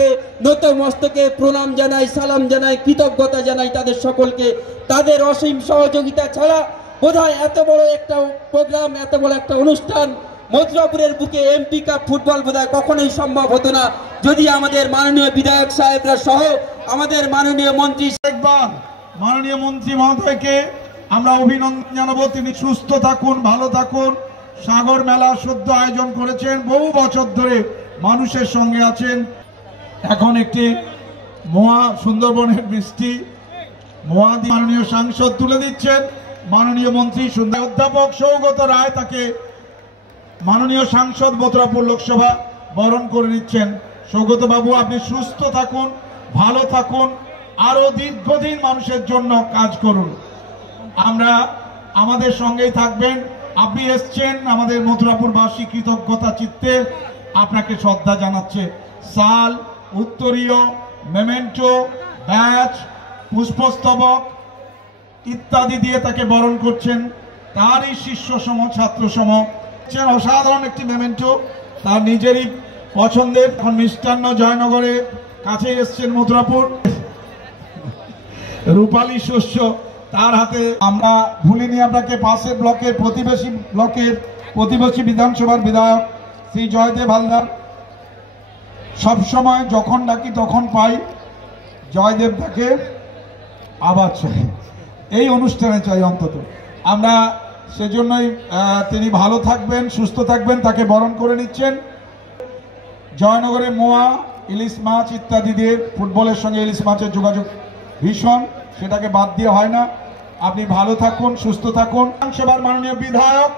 থেকে নত মস্তকে প্রণাম জানাই, সালাম জানাই, কৃতজ্ঞতা জানাই তাদের সকলকে। তাদের অসীম সহযোগিতা ছাড়া বোধহয় এত বড় একটা প্রোগ্রাম, এত বড় একটা অনুষ্ঠান মথুরাপুরের বুকে এমপি কাপ ফুটবল বোধহয় কখনোই সম্ভব হতো না যদি আমাদের মাননীয় বিধায়ক সাহেবরা সহ আমাদের মাননীয় মন্ত্রী মাননীয় মন্ত্রী মহোদয়কে আমরা অভিনন্দন জানাবো। তিনি সুস্থ থাকুন, ভালো থাকুন। সাগর মেলা সদ্য আয়োজন করেছেন, বহু বছর ধরে মানুষের সঙ্গে আছেন। এখন একটি মোয়া সুন্দরবনের বৃষ্টি মোয়া মাননীয় সাংসদ তুলে দিচ্ছেন। মাননীয় মন্ত্রী অধ্যাপক সৌগত রায় তাকে মাননীয় সাংসদ মথুরাপুর লোকসভা বরণ করে নিচ্ছেন। সৌগত বাবু, আপনি সুস্থ থাকুন, ভালো থাকুন, আরো দীর্ঘদিন মানুষের জন্য কাজ করুন। আমরা আমাদের সঙ্গেই থাকবেন। আপনি এসছেন, আমাদের মথুরাপুরবাসী কৃতজ্ঞতা চিত্তে আপনাকে শ্রদ্ধা জানাচ্ছে। শাল, উত্তরীয়, মেমেন্টো, ব্যাচ, পুষ্পস্তবক ইত্যাদি দিয়ে তাকে বরণ করছেন। তারই শিষ্য সম, ছাত্র সম অসাধারণ একটি মেমেন্টো, তার নিজেরই পছন্দের। এখন মিষ্টান্ন জয়নগরে কাছে এসছেন মথুরাপুর, রূপালী শস্য তার হাতে। আমরা ভুলিনি আপনাকে পাশের ব্লকের প্রতিবেশী বিধানসভার বিধায়ক শ্রী জয়দেব হালদার। সবসময় যখন ডাকি তখন পাই, জয়দেব তাকে আবার চাই, এই অনুষ্ঠানে চাই অন্তত। আমরা সেজন্যই তিনি ভালো থাকবেন, সুস্থ থাকবেন, তাকে বরণ করে নিচ্ছেন। জয়নগরে মোয়া, ইলিশ মাছ ইত্যাদি দিয়ে, ফুটবলের সঙ্গে ইলিশ মাছের যোগাযোগ ভীষণ, সেটাকে বাদ দিয়ে হয় না। আপনি ভালো থাকুন, সুস্থ থাকুন। বিধানসভার মাননীয় বিধায়ক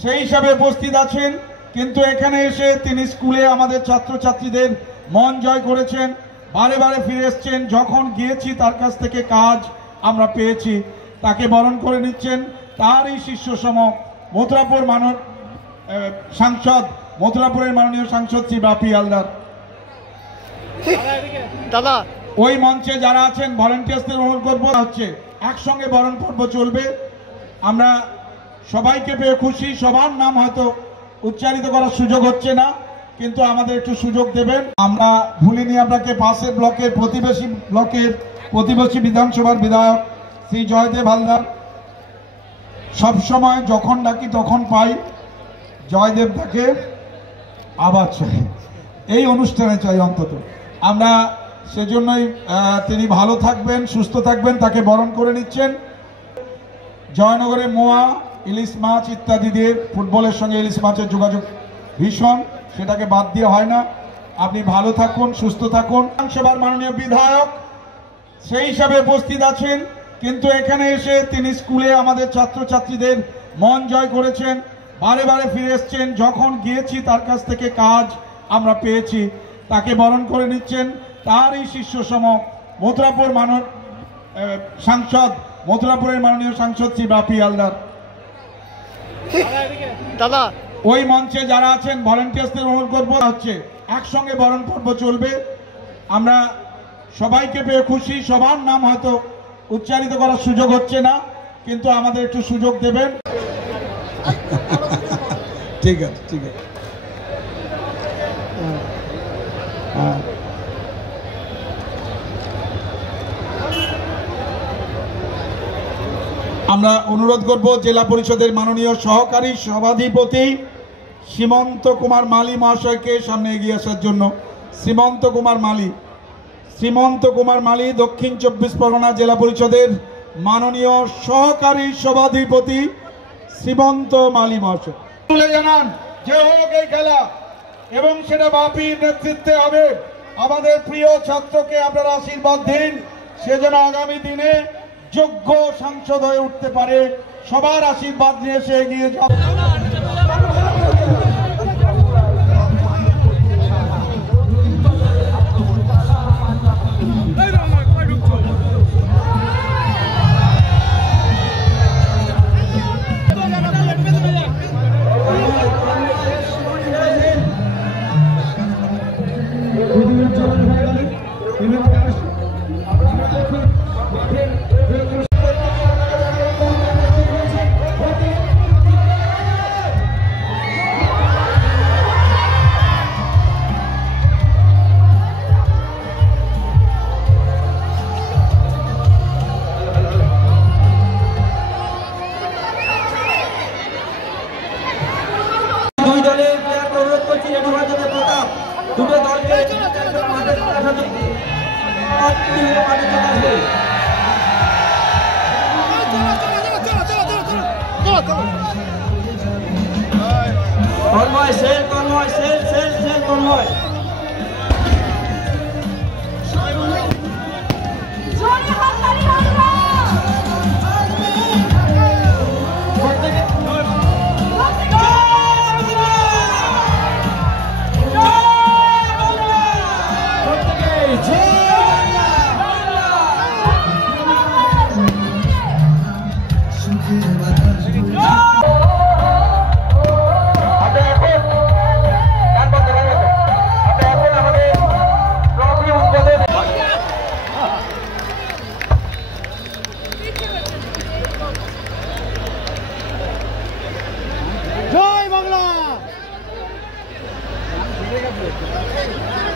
সেই হিসাবে উপস্থিত আছেন, কিন্তু এখানে এসে তিনি স্কুলে আমাদের ছাত্রছাত্রীদের মন জয় করেছেন, বারে বারে ফিরে এসছেন। যখন গিয়েছি তার কাছ থেকে কাজ আমরা পেয়েছি, তাকে বরণ করে নিচ্ছেন। তারই শিষ্য সম মথুরাপুর মথুরাপুরের মাননীয় সাংসদ শ্রী বাপি হালদার। দাদা, ওই মঞ্চে যারা আছেন ভলেন্টিয়ার্সদের অনুরোধ করবো, হচ্ছে একসঙ্গে বরণ পর্ব চলবে। আমরা সবাইকে পেয়ে খুশি। সবার নাম হয়তো উচ্চারিত করার সুযোগ হচ্ছে না, কিন্তু আমাদের একটু সুযোগ দেবেন। আমরা ভুলিনি আপনাকে পাশের প্রতিবেশী বিধানসভার বিধায়ক শ্রী জয়দেব হালদার। সবসময় যখন ডাকি তখন পাই, জয়দেব তাকে আবার চাই, এই অনুষ্ঠানে চাই অন্তত। আমরা সেজন্যই তিনি ভালো থাকবেন, সুস্থ থাকবেন, তাকে বরণ করে নিচ্ছেন। জয়নগরে মোয়া, ইলিশ মাছ ইত্যাদি দিয়ে, ফুটবলের সঙ্গে ইলিশ মাছের যোগাযোগ ভীষণ, সেটাকে বাদ দিয়ে হয় না। আপনি ভালো থাকুন, সুস্থ থাকুন। বিধানসভার মাননীয় বিধায়ক সেই হিসাবে উপস্থিত আছেন, কিন্তু এখানে এসে তিনি স্কুলে আমাদের ছাত্রছাত্রীদের মন জয় করেছেন, বারে বারে ফিরে এসছেন। যখন গিয়েছি তার কাছ থেকে কাজ আমরা পেয়েছি, তাকে বরণ করে নিচ্ছেন। তারই শিষ্য সম মথুরাপুরের মাননীয় সাংসদ শ্রী বাপি হালদার। দাদা, ওই মঞ্চে যারা আছেন ভলেন্টিয়ার্সদের অনুরোধ করবো, হচ্ছে একসঙ্গে বরণ পর্ব চলবে। আমরা সবাইকে পেয়ে খুশি। সবার নাম হয়তো উচ্চারিত করার সুযোগ হচ্ছে না, কিন্তু আমাদের একটু সুযোগ দেবেন। ঠিক আছে, ঠিক আছে। আমরা অনুরোধ করব জেলা পরিষদের মাননীয় সহকারী সভাধিপতি সীমন্ত কুমার মালী মহাশয়কে সামনে এগিয়ে আসার জন্য। সীমন্ত কুমার মালী দক্ষিণ 24 পরগনা জেলা পরিষদের মাননীয় সহকারী সভাধিপতি সীমন্ত মালী মহাশয় তুলে জানান যে হোক এই খেলা, এবং সেটা বাপির নেতৃত্বে হবে। আমাদের প্রিয় ছাত্রকে আপনারা আশীর্বাদ দিন, সে যেন আগামী দিনে যোগ্য সাংসদ হয়ে উঠতে পারে। সবার আশীর্বাদ নিয়ে সে এগিয়ে যাবে। মাঠে চলে আসবে। তন্ময় সেল, তন্ময় সেল, সেল, সেল, তন্ময়।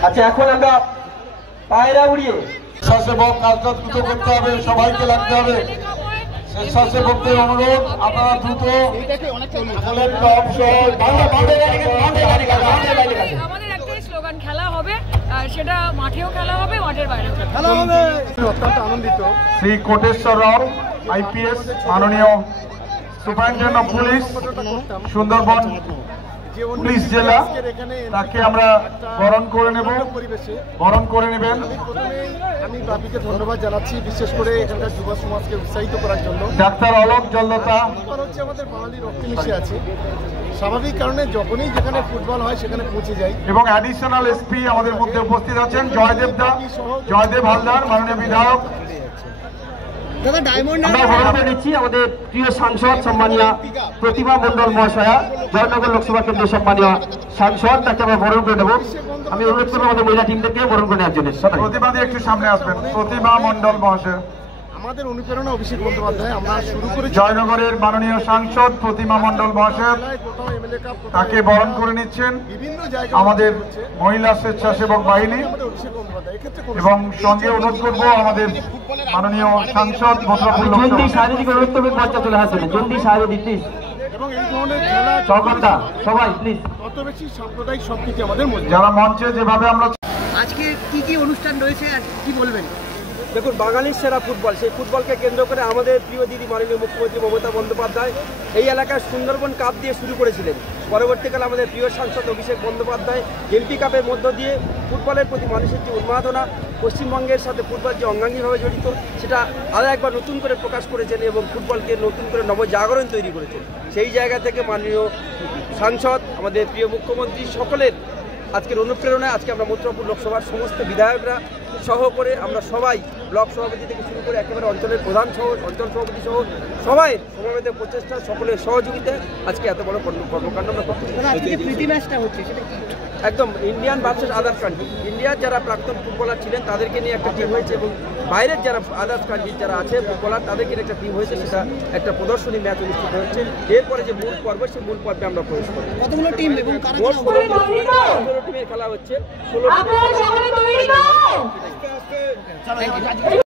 আচ্ছা, এখন আমরা পায়রা উড়িয়ে স্বেচ্ছাসেবক কাজটা দ্রুত করতে হবে, সবাইকে লাগতে হবে। স্বেচ্ছাসেবকদের অনুরোধ, আপনারা দ্রুত আমাদের একটাই স্লোগান, খেলা হবে, সেটা মাঠেও খেলা হবে, মাঠের বাইরেও খেলা হবে। অত্যন্ত আনন্দিত শ্রী কোটেশ্বর রাও আইপিএস, মাননীয় superintendent of police Sundarban police জেলা, তাকে আমরা বরণ করে নেব, বরণ করে নেবেন। আমি বাপিকে ধন্যবাদ জানাচ্ছি, বিশেষ করে এখানকার যুব সমাজকে উৎসাহিত করার জন্য। ডাক্তার অলোক জলদাতা হচ্ছে আমাদের বাঙালি রক্তে মিশে আছে, স্বাভাবিক কারণে যখনই যেখানে ফুটবল হয় সেখানে পৌঁছে যাই। এবং অ্যাডিশনাল এসপি আমাদের মধ্যে উপস্থিত আছেন জয়দেব দা, জয়দেব হালদার, মাননীয় বিধায়ক। আমরা বরণ করে নিচ্ছি আমাদের প্রিয় সাংসদ সম্মানীয় প্রতিমা মণ্ডল মহাশয়া, জয়নগর লোকসভা কেন্দ্রের সম্মানীয় সাংসদ, তাকে আমরা বরণ করে নেব। আমি অনুরোধ করবো আমাদের মহিলা টিম থেকে বরণ করে নেওয়ার জন্য। প্রতিমা দিয়ে একটু সামনে আসবেন, প্রতিমা মণ্ডল মহাশয়। আমাদের অনুপ্রেরণা অভিষেক বন্দ্যোপাধ্যায়, আমরা শুরু করে জয়নগরের মাননীয় সাংসদ প্রতিমা মণ্ডল মহাশয়, তাকে বরণ করে নিচ্ছেন বিভিন্ন জায়গায় আমাদের মহিলা স্বেচ্ছাসেবক বাহিনী। অভিষেক বন্দ্যোপাধ্যায় এক্ষেত্রে এবং সঙ্গে অনুরোধ করব আমাদের মাননীয় সাংসদ মথুরাপুর জলদি শারীরিক অনুরোধ মঞ্চে চলে আসবেন, জলদি শারীরিক প্লিজ। এবং এই ধরনের খেলা চকন্দা সবাই প্লিজ। তত বেশি সাম্প্রদায়িক সম্প্রীতি আমাদের মধ্যে। যারা মঞ্চে যেভাবে আমরা আজকে কি অনুষ্ঠান রয়েছে আর কি বলবেন? দেখুন, বাঙালির সেরা ফুটবল, সেই ফুটবলকে কেন্দ্র করে আমাদের প্রিয় দিদি মাননীয় মুখ্যমন্ত্রী মমতা বন্দ্যোপাধ্যায় এই এলাকার সুন্দরবন কাপ দিয়ে শুরু করেছিলেন। পরবর্তীকালে আমাদের প্রিয় সাংসদ অভিষেক বন্দ্যোপাধ্যায় এমপি কাপের মধ্য দিয়ে ফুটবলের প্রতি মানুষের যে উন্মাদনা, পশ্চিমবঙ্গের সাথে ফুটবল যে অঙ্গাঙ্গিভাবে জড়িত, সেটা আরও একবার নতুন করে প্রকাশ করেছেন এবং ফুটবলকে নতুন করে নবজাগরণ তৈরি করেছেন। সেই জায়গা থেকে মাননীয় সাংসদ, আমাদের প্রিয় মুখ্যমন্ত্রী সকলের আজকের অনুপ্রেরণায় আজকে আমরা মথুরাপুর লোকসভার সমস্ত বিধায়করা সহ করে আমরা সবাই ব্লক সভাপতি থেকে শুরু করে একেবারে অঞ্চলের প্রধান সহ অঞ্চল সভাপতি সহ সবাই সমবেত প্রচেষ্টা, সকলের সহযোগিতায় আজকে এত বড় কর্মকাণ্ড আমরা করতে একদম ইন্ডিয়ান ভার্সেস আদার্স কান্ট্রি। ইন্ডিয়ার যারা প্রাক্তন ফুটবলার ছিলেন তাদেরকে নিয়ে একটা টিম হয়েছে এবং বাইরের যারা আদার্স কান্ট্রির যারা আছে ফুটবলার তাদেরকে নিয়ে একটা টিম হয়েছে, সেটা একটা প্রদর্শনী ম্যাচ অনুষ্ঠিত হচ্ছে। এরপরে যে মূল পর্ব, সেই মূল পর্বে আমরা প্রবেশ করব। কতগুলো টিম এবং মোট 16 টিমের খেলা হচ্ছে, 16 টিমের